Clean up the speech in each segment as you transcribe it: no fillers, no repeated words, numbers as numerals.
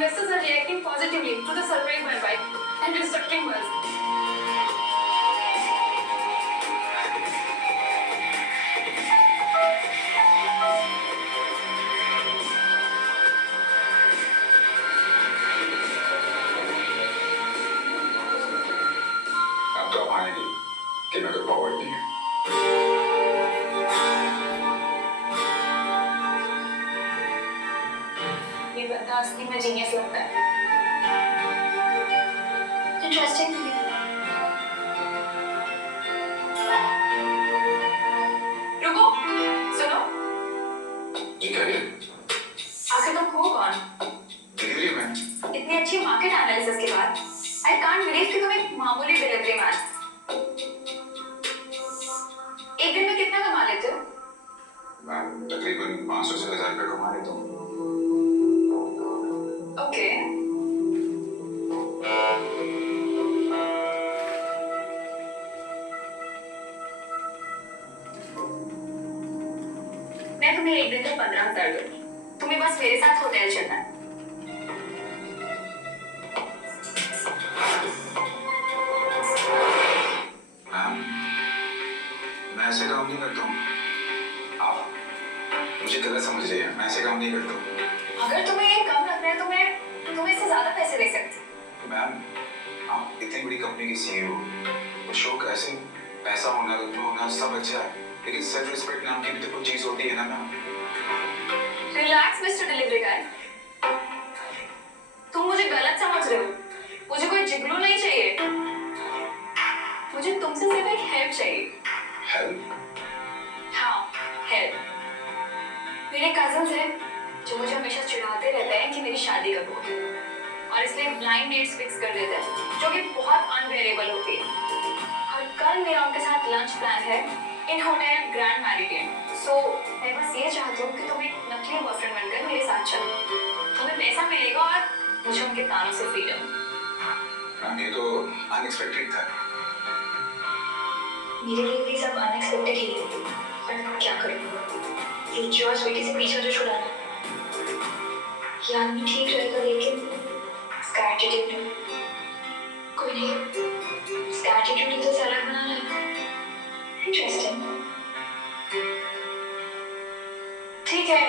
Investors are reacting positively to the surprise buyback and restructuring buzz. अब तो मानेगी कि मैं कोई फॉरवर्ड नहीं है। ये बंदा असली में जीनियस लगता है। इंटरेस्टिंग भी है। रुको, सुनो। जी कहिए। आखिर तुम हो कौन? Delivery man. इतनी अच्छी मार्केट एनालिसिस के बाद I can't believe कि तुम एक मामूली डिलीवरी मैन। एक दिन में कितना कमा लेते हो? मैं तकरीबन 500 से 1000 रुपए कमा लेता हूँ। ओके। मैं तुम्हें एक दिन का 15,000 दूंगी। तुम्हें बस मेरे साथ होटल चलना है। मैं ऐसे काम नहीं करता हूँ। आप मुझे गलत समझ रही हैं। मैं ऐसे काम नहीं करता हूँ। अगर तुम्हें ये कम लग रहा है तो मैं तुम्हें इससे ज्यादा पैसे दे सकती। मैम, आप इतनी बड़ी कंपनी की सीईओ, तो शौक ऐसे पैसा होना, रुतबा होना सब अच्छा है, लेकिन सेल्फ रिस्पेक्ट नाम की भी तो कोई चीज होती है ना मैम। रिलैक्स मिस्टर डिलीवरी गाय। तुम मुझे गलत समझ रहे हो। मुझे कोई जिगलू नहीं चाहिए। मुझे तुमसे सिर्फ एक हेल्प चाहिए। हेल्प? हाँ, हेल्प। मेरे कजन्स हैं जो मुझे हमेशा चिढ़ाते रहते हैं कि मेरी शादी कब होगी, और इसलिए ब्लाइंड डेट्स फिक्स कर देते हैं जो कि बहुत अनवेरिएबल होती है। और कल मेरा उनके साथ लंच प्लान है इन होटल ग्रैंड मैरिडियन। सो मैं बस ये चाहती हूँ कि तुम एक नकली बॉयफ्रेंड बनकर मेरे साथ चलो। तुम्हें पैसा मिलेगा और मुझे उनके तानों से फ्रीडम। मैम, ये तो अनएक्सपेक्टेड था। मेरे लिए भी सब अनएक्सपेक्टेड ही है, पर क्या करूँ? ये जॉर्ज बेटी से पीछा जो छुड़ाना, ये आदमी ठीक रहेगा, लेकिन इसका एटीट्यूड कोई नहीं। इसका एटीट्यूड ही तो अलग बनाना है। इंटरेस्टिंग। ठीक है,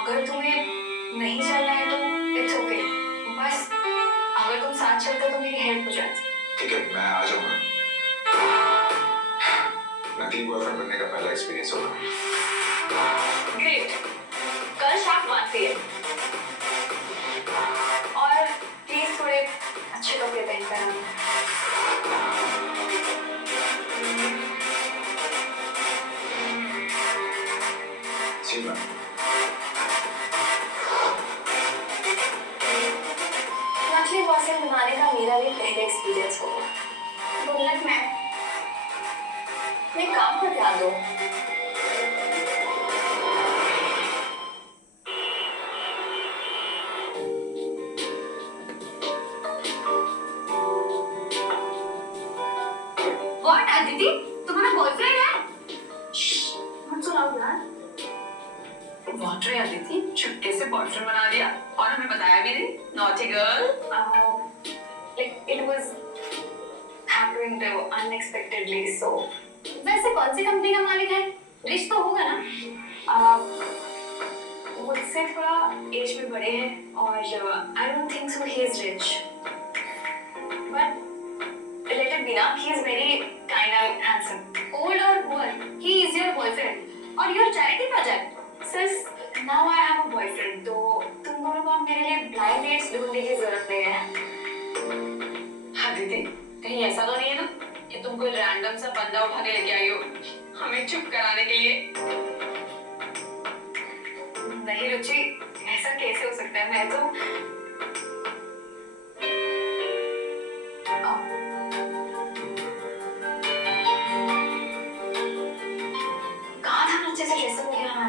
अगर तुम्हें नहीं चलना है तो इट्स ओके। बस अगर तुम साथ चलते तो मेरी हेल्प हो जाती। ठीक है, मैं आ जाऊंगा। नकली बॉयफ्रेंड बनने का पहला एक्सपीरियंस होगा। ग्रेट। कल शाम 1 PM। और प्लीज थोड़े अच्छे कपड़े पहनकर आना। जी मैम। नकली बॉयफ्रेंड बनाने का मेरा भी पहला एक्सपीरियंस होगा। Good luck ma'am. मैं काम पर ध्यान दो। व्हाट अदिति, तुम्हारा बॉयफ्रेंड है? मत सुनाओ यार। बहुत रही अदिति, चुपके से बॉयफ्रेंड बना दिया और हमें बताया भी नहीं। Naughty girl. Like it was happened unexpectedly, so वैसे कौन सी कंपनी का मालिक है? रिच तो होगा ना? मुझसे थोड़ा एज में बड़े हैं और I don't think so he is rich, but let it be ना, he is very kind and handsome. Old or poor, he is your boyfriend और your charity project. Sis, now I have a boyfriend, तो तुम दोनों को मेरे लिए blind dates ढूंढने की जरूरत नहीं है। हाँ दीदी, कहीं ऐसा तो नहीं है ना कि तुम कोई रैंडम सा बंदा उठा के लेके आई हो हमें चुप कराने के लिए? नहीं रुचि, ऐसा कैसे हो सकता है? मैं तो कहा था ना अच्छे से ड्रेसअप नहीं कराना।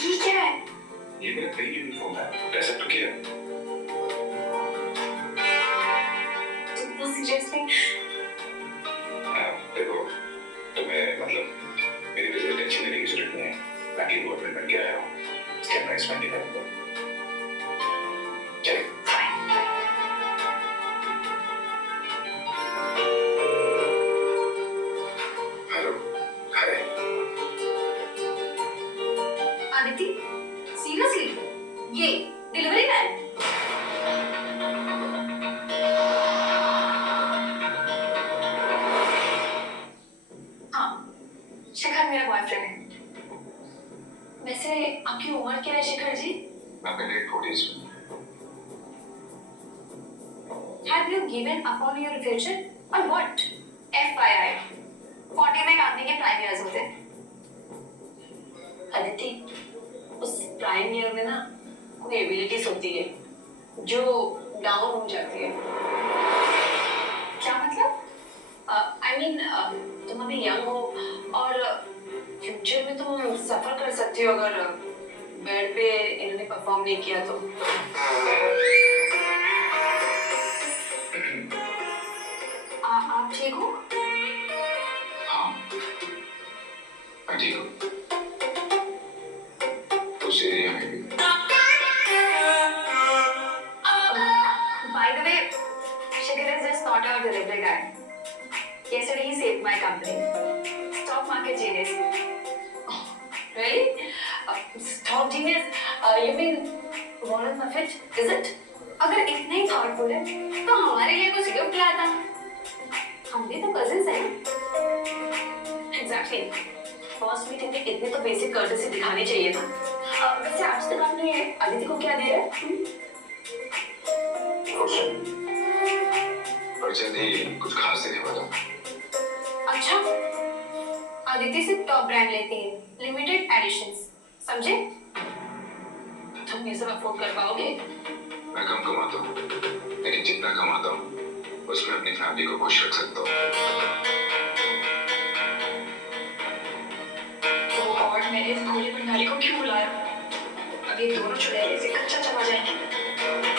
ये क्या है? ये मेरा फ्री यूनिफॉर्म है। ड्रेसअप तो किया। तो सीरियसली देखो, तुम्हें मतलब मेरी वजह से टेंशन लेने की जरूरत नहीं है। बाकी बॉयफ्रेंड बन के आया हूँ, कैमरा एक्सपेंड नहीं करूँगा। चलिए। आदिति, सीरियसली ये डिलीवरी मैन? हाँ, शिखर मेरा बॉयफ्रेंड है। वैसे आपकी उम्र क्या है शिखर जी? मैं लेट 40s में। Have you given up on your future or what? FYI, 40 में एक आदमी के प्राइम ईयर्स होते हैं। अदिति, उस प्राइम ईयर में ना कोई एबिलिटीज होती है जो डाउन हो जाती है। क्या मतलब? आई मीन तुम अभी यंग हो और फ्यूचर में तुम सफर कर सकती हो अगर बेड पे इन्होंने परफॉर्म नहीं किया तो। आप ठीक हो? हाँ, मैं ठीक हूँ। उस एरिया में भी। By the way, Shikhar is just not our delivery guy. Yesterday he saved my company. Stock market genius. Really? Stock genius? You mean Warren Buffett? Is it? अगर इतने ही थॉटफुल है तो हमारे लिए कुछ गिफ्ट लाता। हम भी तो कजिन्स हैं। Exactly. फर्स्ट मीटिंग में इतने तो बेसिक कर्टेसी दिखानी चाहिए ना। वैसे आज तक आपने अदिति को क्या दिया है? और जल्द ही कुछ खास देने वाला हूँ। अच्छा, आदिति से टॉप ब्रांड लेती है, लिमिटेड एडिशंस, समझे? तुम ये सब अफोर्ड कर पाओगे? मैं कम कमाता हूँ, लेकिन जितना कमाता हूँ उसमें अपनी फैमिली को खुश रख सकता हूँ। तो और मैंने इस भोले भंडारी को क्यों बुलाया? अब ये दोनों चुड़ैले से कच्चा चबा जाएंगे।